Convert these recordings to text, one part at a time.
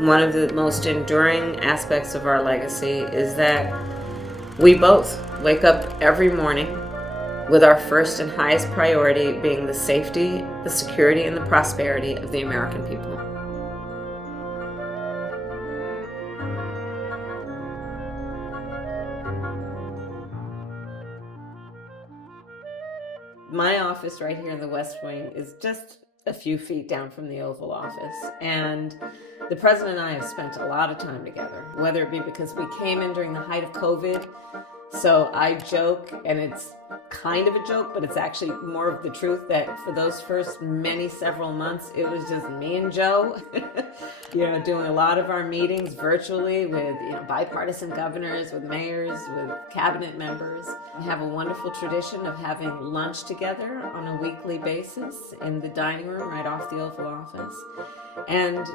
One of the most enduring aspects of our legacy is that we both wake up every morning with our first and highest priority being the safety, the security, and the prosperity of the American people. My office right here in the West Wing is just a few feet down from the Oval Office, and the president and I have spent a lot of time together, whether it be because we came in during the height of COVID. So I joke, and it's kind of a joke, but it's actually more of the truth, that for those first several months, it was just me and Joe, doing a lot of our meetings virtually with, bipartisan governors, with mayors, with cabinet members. We have a wonderful tradition of having lunch together on a weekly basis in the dining room right off the Oval Office. And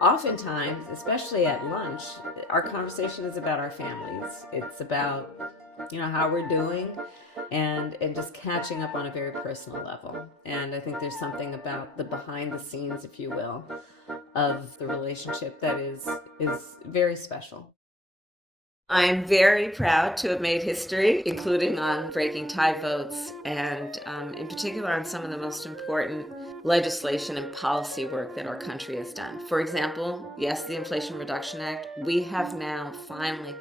oftentimes, especially at lunch, our conversation is about our families. It's about, how we're doing and just catching up on a very personal level. And I think there's something about the behind the scenes, if you will, of the relationship that is very special. I'm very proud to have made history, including on breaking tie votes and in particular on some of the most important legislation and policy work that our country has done. For example, yes, the Inflation Reduction Act, we have now finally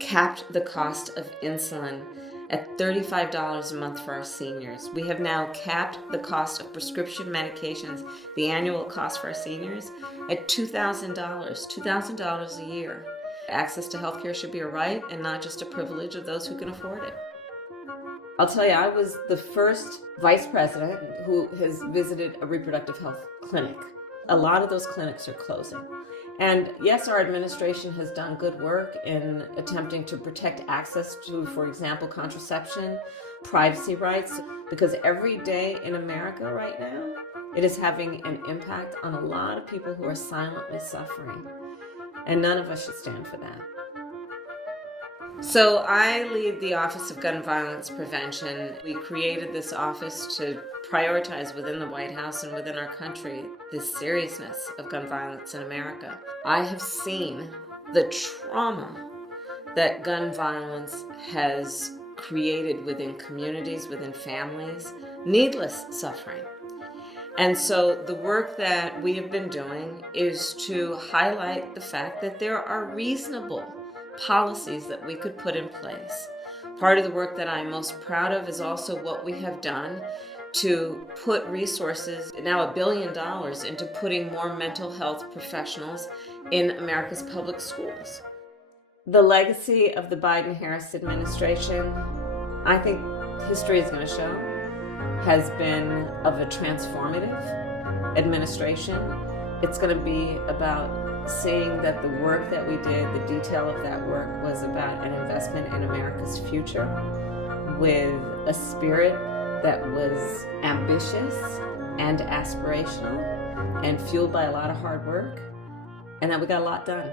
capped the cost of insulin at $35 a month for our seniors. We have now capped the cost of prescription medications, the annual cost for our seniors, at $2,000 a year. Access to healthcare should be a right and not just a privilege of those who can afford it. I'll tell you, I was the first vice president who has visited a reproductive health clinic. A lot of those clinics are closing. And yes, our administration has done good work in attempting to protect access to, for example, contraception, privacy rights, because every day in America right now, it is having an impact on a lot of people who are silently suffering. And none of us should stand for that. So I lead the Office of Gun Violence Prevention. We created this office to prioritize within the White House and within our country the seriousness of gun violence in America. I have seen the trauma that gun violence has created within communities, within families, needless suffering. And so the work that we have been doing is to highlight the fact that there are reasonable policies that we could put in place. Part of the work that I'm most proud of is also what we have done to put resources, now $1 billion, into putting more mental health professionals in America's public schools. The legacy of the Biden-Harris administration, I think history is going to show, has been of a transformative administration. It's going to be about seeing that the work that we did, the detail of that work, was about an investment in America's future with a spirit that was ambitious and aspirational and fueled by a lot of hard work, and that we got a lot done.